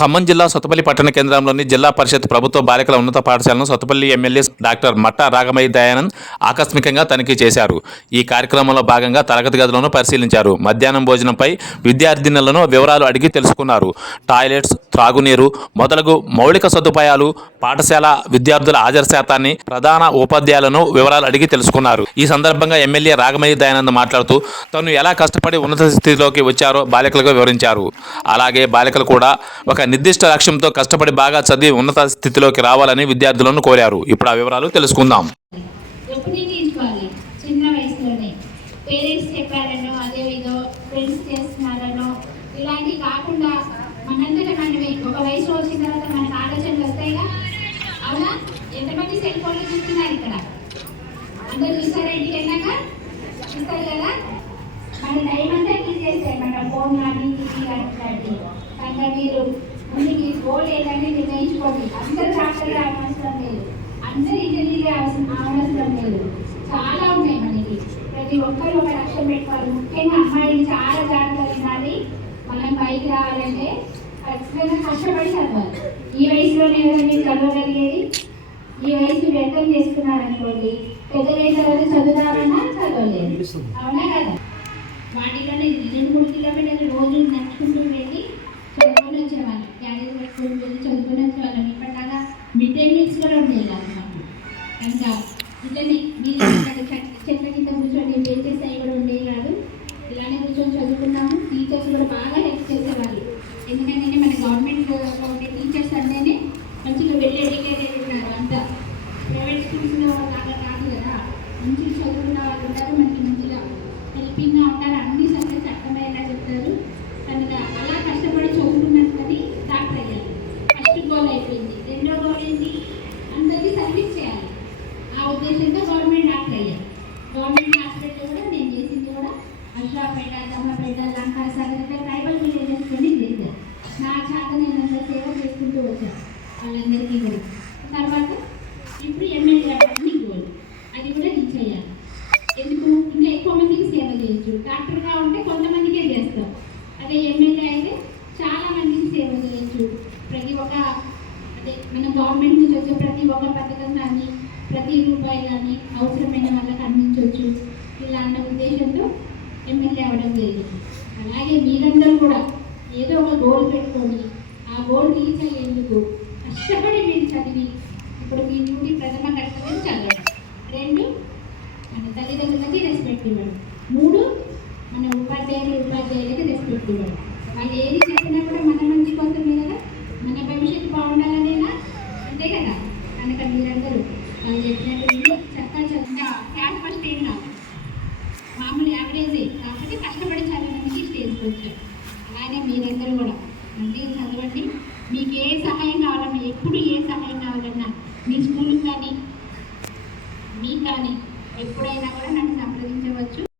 ఖమ్మం జిల్లా సొత్తపల్లి పట్టణ కేంద్రంలోని జిల్లా పరిషత్ ప్రభుత్వ బాలికల ఉన్నత పాఠశాలను సొత్తపల్లి ఎమ్మెల్యే డాక్టర్ మట్టా రాగమయ్య దయానంద్ ఆకస్మికంగా తనిఖీ చేశారు. ఈ కార్యక్రమంలో భాగంగా తరగతి గదులను పరిశీలించారు. మధ్యాహ్నం భోజనంపై విద్యార్థినులను వివరాలు అడిగి తెలుసుకున్నారు. టాయిలెట్స్ త్రాగునీరు మొదలగు మౌలిక సదుపాయాలు పాఠశాల విద్యార్థుల హాజరు శాతాన్ని ప్రధాన ఉపాధ్యాయులను వివరాలు అడిగి తెలుసుకున్నారు. ఈ సందర్భంగా ఎమ్మెల్యే రాగమయ్య దయానంద్ మాట్లాడుతూ తను ఎలా కష్టపడి ఉన్నత స్థితిలోకి వచ్చారో బాలికలకు వివరించారు. అలాగే బాలికలు కూడా ఒక నిర్దిష్ట లక్ష్యంతో కష్టపడి బాగా చదివి ఉన్నత స్థితిలోకి రావాలని విద్యార్థులను కోరారు. ఇప్పుడు ఆ వివరాలు తెలుసుకుందాం. పేరెంట్స్ చెప్పారనో అదేవిధో ఫ్రెండ్స్ చేస్తున్నారనో ఇలాంటివి కాకుండా మనంతట మనమే. ఒక వయసు వచ్చిన తర్వాత మనకు ఆలోచనలు వస్తాయిగా? అవునా? ఎంతమంది సెల్ ఫోన్లు చూస్తున్నారు ఇక్కడ? అందరూ చూస్తారా ఇంటికి వెళ్ళాక? చూస్తారు కదా? మన టైం అంతా తీసేస్తాయి మన ఫోన్ కానీ టీవీ కానీ మీరు ముందుకి గోల్ ఏంటంటే నిర్ణయించుకోండి. అందరూ డాక్టర్గా అవసరం లేదు. అందరూ ఇంజనీర్గా అవసరం లేదు. చాలా ఉన్నాయి మనకి. ప్రతి ఒక్కరు ఒక లక్ష్యం పెట్టుకోవాలి. ముఖ్యంగా అమ్మాయిలు చాలా జాగ్రత్తగా ఉండాలి. మనం పైకి రావాలంటే ఖచ్చితంగా కష్టపడి చదవాలి. ఈ వయసులోనే కదా మీరు చదవగలిగేది? ఈ వయసు వ్యర్థం చేసుకున్నారనుకోండి పెద్దలైన తర్వాత చదువుదామన్నా చదవలేదు. అవునా కదా? వాటిలోనే రెండు మూడు కిలోమీటర్లు రోజు నడుచుకుంటూ వెళ్ళి చదువుకొని వచ్చేవాళ్ళం క్యారేజ్ పెట్టుకొని వెళ్ళి చదువుకొని వచ్చేవాళ్ళం ఇప్పటిలాగా మిడ్ డే మీల్స్ కూడా ఉండేది కాదు ఇంకా ఇట్లనే మీరు చెట్ల కింద కూర్చొని బెంచెస్ అవి కూడా ఉండేవి కాదు. ఇలానే కూర్చొని చదువుకున్నాము. టీచర్స్ కూడా బాగా హెల్ప్ చేసేవాళ్ళు. ఎందుకంటే మన గవర్నమెంట్ ఉండే టీచర్స్ అంటేనే మంచిగా వెళ్ళి ఎడ్యుకేటెడ్ ఉన్నారు అంతా. ప్రైవేట్ స్కూల్స్లో లాగా కాదు కదా. మంచిగా చదువుకున్న వాళ్ళు ఉంటారు. మనకి మంచిగా హెల్పింగ్గా ఉంటారు అన్ని సబ్జెక్ట్స్ అర్థమయ్యేలా చెప్తారు కనుక అలా కష్టపడి చదువుకున్నట్టుని డాక్టర్ అయ్యారు ఫస్ట్ గోల్ అయిపోయింది రెండో గోల్ ఏంటి అందరికీ సర్వీస్ చేయాలి చేసిందో గవర్నమెంట్ డాక్టర్ అయ్యారు గవర్నమెంట్ హాస్పిటల్ కూడా నేను చేసింది కూడా అశ్వాపేట దమ్మపేట లంకా సాగర్ ఇట్లా ట్రైబల్ విలేజెస్ కొన్ని చేశారు. నా చేత నేను అంత సేవ చేసుకుంటూ వచ్చాను వాళ్ళందరికీ కూడా. తర్వాత ఇప్పుడు ఎమ్మెల్యే అన్ని గోల్ అది కూడా రీచ్ అయ్యాను ఎందుకు? ఇంకా ఎక్కువ మందికి సేవ చేయొచ్చు. డాక్టర్గా ఉంటే కొంతమందికే చేస్తాం. అదే ఎమ్మెల్యే అయితే చాలా మందికి సేవ చేయొచ్చు. ప్రతి ఒక్క అదే మన గవర్నమెంట్ నుంచి వచ్చే ప్రతి ఒక్క పథకం కానీ ప్రతి రూపాయి కానీ అవసరమైన వాళ్ళకి అందించవచ్చు. ఇలా అన్న ఉద్దేశంతో ఎమ్మెల్యే అవ్వడం జరిగింది. అలాగే మీరందరూ కూడా ఏదో ఒక గోల్ పెట్టుకొని ఆ గోల్ రీచ్ అయ్యేందుకు కష్టపడి మీరు చదివి ఇప్పుడు మీ డ్యూటీ ప్రథమ కర్తవ్యం చదవడం. రెండు మన తల్లిదండ్రులకి రెస్పెక్ట్ ఇవ్వడం. మూడు మన ఉపాధ్యాయులు ఉపాధ్యాయులకి రెస్పెక్ట్ ఇవ్వడం. వాళ్ళు ఏది చెప్పినా కూడా మన మంచి కోసమే కదా? మన భవిష్యత్తు బాగుండాలనేనా? అంతే కదా? కనుక మీరందరూ వాళ్ళు చెప్పినట్టు విని చక్కగా క్లాస్ ఫస్ట్ ఏం. కాదు మామూలు యావరేజే కాకపోతే కష్టపడి చదవడానికి స్టేజ్కి వచ్చారు. అలాగే మీరందరూ కూడా. మంచిగా చదవండి. మీకు ఏ సహాయం కావాలన్నా ఎప్పుడు ఏ సహాయం కావాలన్నా మీ స్కూల్ కానీ మీ కానీ ఎప్పుడైనా కూడా నన్ను సంప్రదించవచ్చు.